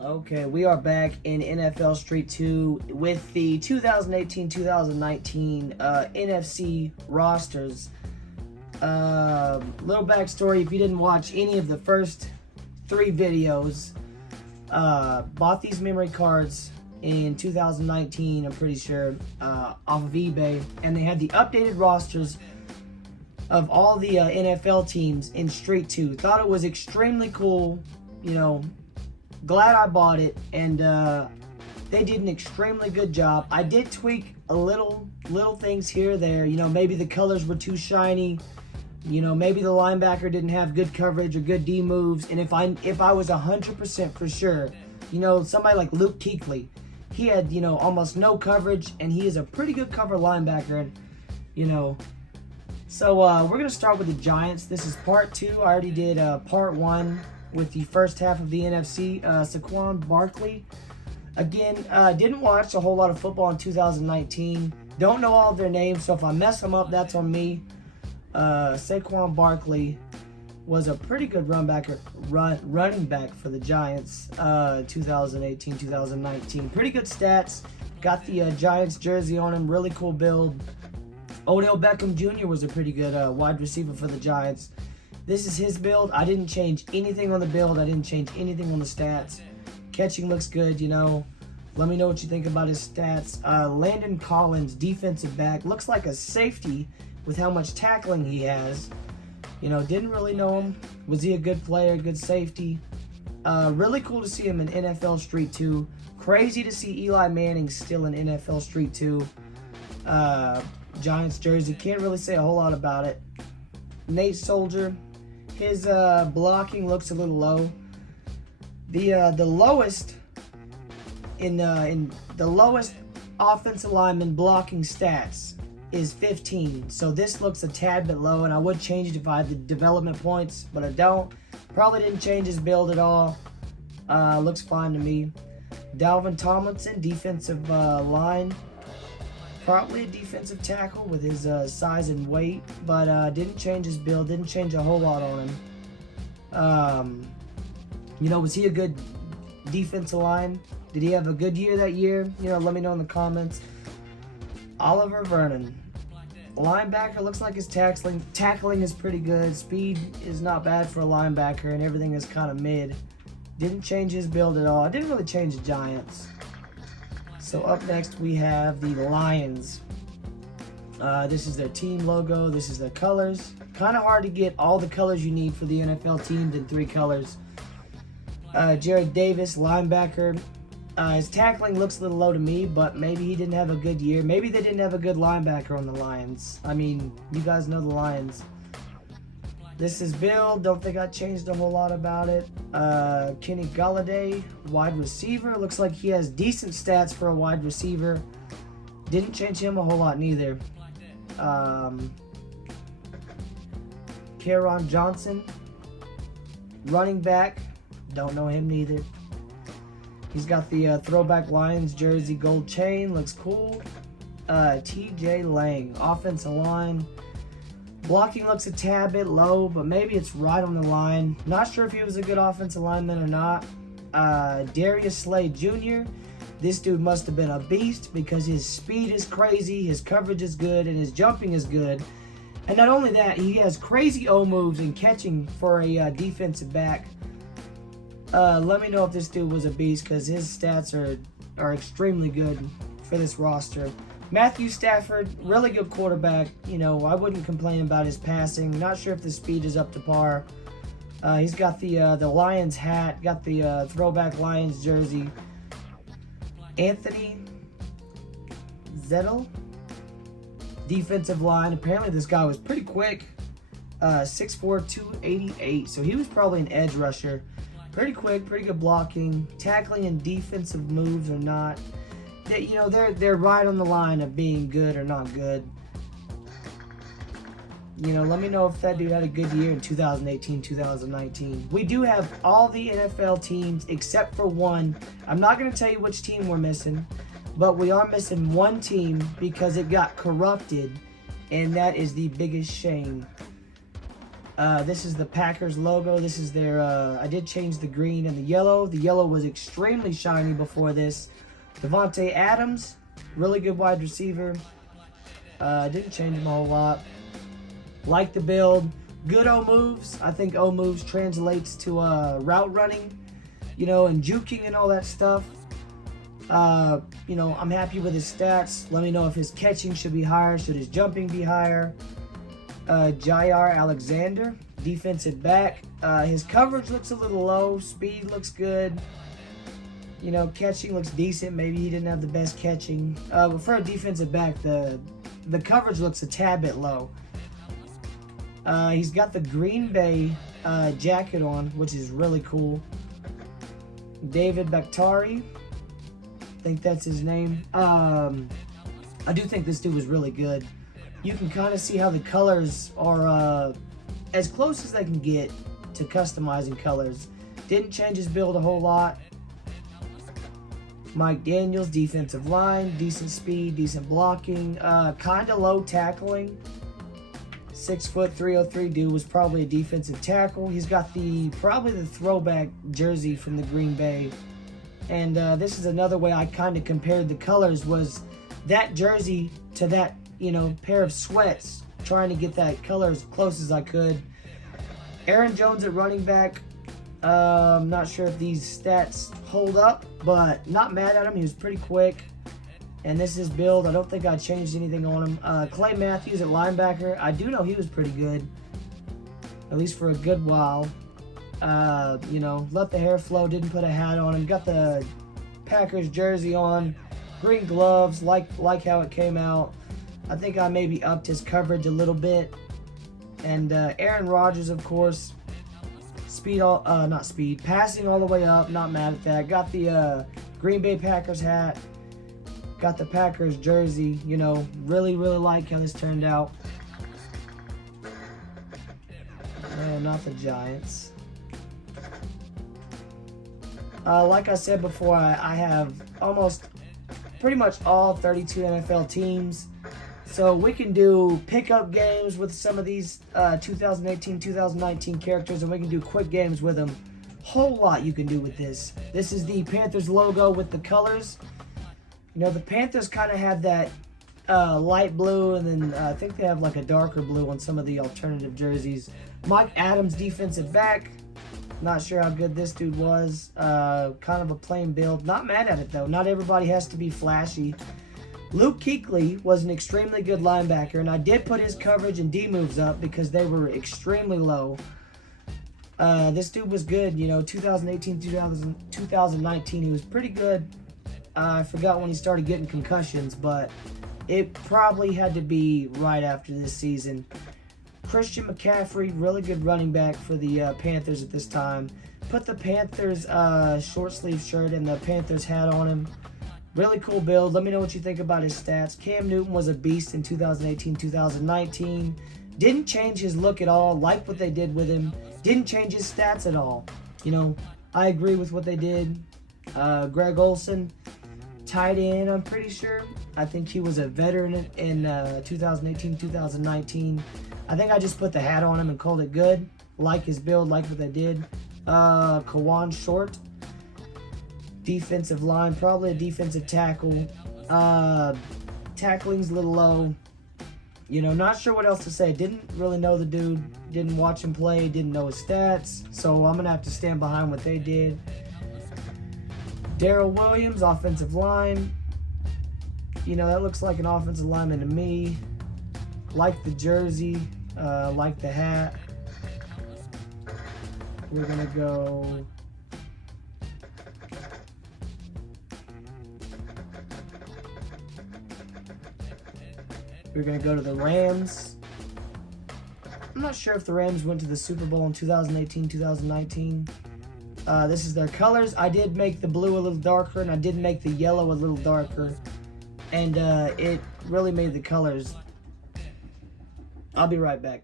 Okay, we are back in NFL Street 2 with the 2018-2019 NFC rosters. Little backstory, if you didn't watch any of the first 3 videos, bought these memory cards in 2019, I'm pretty sure, off of eBay, and they had the updated rosters of all the NFL teams in Street 2. Thought it was extremely cool, glad I bought it, and they did an extremely good job. I did tweak a little things here or there. Maybe the colors were too shiny. Maybe the linebacker didn't have good coverage or good D moves. And if I was 100% for sure, somebody like Luke Kuechly, he had almost no coverage, and he is a pretty good cover linebacker. So we're gonna start with the Giants. This is part 2. I already did part 1. With the first half of the NFC, Saquon Barkley. Again, didn't watch a whole lot of football in 2019. Don't know all of their names, so if I mess them up, that's on me. Saquon Barkley was a pretty good running back for the Giants, 2018-2019. Pretty good stats. Got the Giants jersey on him. Really cool build. Odell Beckham Jr. was a pretty good wide receiver for the Giants. This is his build. I didn't change anything on the build. I didn't change anything on the stats. Catching looks good, Let me know what you think about his stats. Landon Collins, defensive back. Looks like a safety with how much tackling he has. Didn't really know him. Was he a good player, good safety? Really cool to see him in NFL Street 2. Crazy to see Eli Manning still in NFL Street 2. Giants jersey. Can't really say a whole lot about it. Nate Soldier. His blocking looks a little low. The lowest in the lowest offensive lineman blocking stats is 15. So this looks a tad bit low, and I would change it if I had the development points, but I don't. Probably didn't change his build at all. Looks fine to me. Dalvin Tomlinson, defensive line. Probably a defensive tackle with his size and weight, but didn't change his build, didn't change a whole lot on him. Was he a good defensive line? Did he have a good year that year? Let me know in the comments. Oliver Vernon. Linebacker, looks like his tackling is pretty good. Speed is not bad for a linebacker, and everything is kind of mid. Didn't change his build at all. I didn't really change the Giants. So up next we have the Lions. This is their team logo. This is their colors. Kind of hard to get all the colors you need for the NFL teams in 3 colors. Jared Davis, linebacker. His tackling looks a little low to me, but maybe he didn't have a good year. Maybe they didn't have a good linebacker on the Lions. I mean, you guys know the Lions. This is build. Don't think I changed a whole lot about it. Kenny Golladay, wide receiver. Looks like he has decent stats for a wide receiver. Didn't change him a whole lot neither. Kerryon Johnson, running back. Don't know him neither. He's got the throwback Lions jersey, gold chain. Looks cool. TJ Lang, offensive line. Blocking looks a tad bit low, but maybe it's right on the line. Not sure if he was a good offensive lineman or not. Darius Slay Jr. This dude must have been a beast because his speed is crazy, his coverage is good, and his jumping is good. And not only that, he has crazy O moves and catching for a defensive back. Let me know if this dude was a beast because his stats are extremely good for this roster. Matthew Stafford, really good quarterback. I wouldn't complain about his passing. Not sure if the speed is up to par. He's got the Lions hat, got the throwback Lions jersey. Anthony Zettel, defensive line. Apparently this guy was pretty quick. 6'4", 288. So he was probably an edge rusher. Pretty quick, pretty good blocking. Tackling and defensive moves are not. They're right on the line of being good or not good. Let me know if that dude had a good year in 2018, 2019. We do have all the NFL teams except for one. I'm not going to tell you which team we're missing, but we are missing one team because it got corrupted, and that is the biggest shame. This is the Packers logo. This is their, I did change the green and the yellow. The yellow was extremely shiny before this. Devontae Adams, really good wide receiver. Didn't change him a whole lot. Like the build. Good O moves. I think O moves translates to route running, you know, and juking and all that stuff. You know, I'm happy with his stats. Let me know if his catching should be higher. Should his jumping be higher? Jair Alexander, defensive back. His coverage looks a little low. Speed looks good. You know, catching looks decent. Maybe he didn't have the best catching. But for a defensive back, the coverage looks a tad bit low. He's got the Green Bay jacket on, which is really cool. David Bakhtari, I think that's his name. I do think this dude was really good. You can kind of see how the colors are as close as they can get to customizing colors. Didn't change his build a whole lot. Mike Daniels, defensive line, decent speed, decent blocking, kind of low tackling. 6 foot 303 dude was probably a defensive tackle. He's got probably the throwback jersey from the Green Bay. And this is another way I kind of compared the colors, was that jersey to that, you know, pair of sweats, trying to get that color as close as I could. Aaron Jones at running back. I'm not sure if these stats hold up, but not mad at him. He was pretty quick. And this is his build. I don't think I changed anything on him. Clay Matthews at linebacker. I do know he was pretty good, at least for a good while. You know, let the hair flow, didn't put a hat on him. Got the Packers jersey on, green gloves, like how it came out. I think I maybe upped his coverage a little bit. And Aaron Rodgers, of course, passing all the way up, not mad at that. Got the Green Bay Packers hat, got the Packers jersey, you know, really like how this turned out. No, not the Giants. Like I said before, I have pretty much all 32 NFL teams. So we can do pickup games with some of these 2018, 2019 characters, and we can do quick games with them. Whole lot you can do with this. This is the Panthers logo with the colors. You know, the Panthers kind of had that light blue, and then I think they have like a darker blue on some of the alternative jerseys. Mike Adams, defensive back. Not sure how good this dude was. Kind of a plain build. Not mad at it, though. Not everybody has to be flashy. Luke Kuechly was an extremely good linebacker, and I did put his coverage and D moves up because they were extremely low. This dude was good, you know, 2018, 2019, he was pretty good. I forgot when he started getting concussions, but it probably had to be right after this season. Christian McCaffrey, really good running back for the Panthers at this time. Put the Panthers short sleeve shirt and the Panthers hat on him. Really cool build. Let me know what you think about his stats. Cam Newton was a beast in 2018, 2019. Didn't change his look at all. Liked what they did with him. Didn't change his stats at all. You know, I agree with what they did. Greg Olsen, tight end, I'm pretty sure. I think he was a veteran in 2018, 2019. I think I just put the hat on him and called it good. Like his build, like what they did. Kawan Short, defensive line, probably a defensive tackle. Tackling's a little low. You know, not sure what else to say. Didn't really know the dude. Didn't watch him play. Didn't know his stats. So I'm going to have to stand behind what they did. Darrell Williams, offensive line. You know, that looks like an offensive lineman to me. Like the jersey. Like the hat. We're going to go... We're going to go to the Rams. I'm not sure if the Rams went to the Super Bowl in 2018, 2019. This is their colors. I did make the blue a little darker, and I did make the yellow a little darker. And it really made the colors. I'll be right back.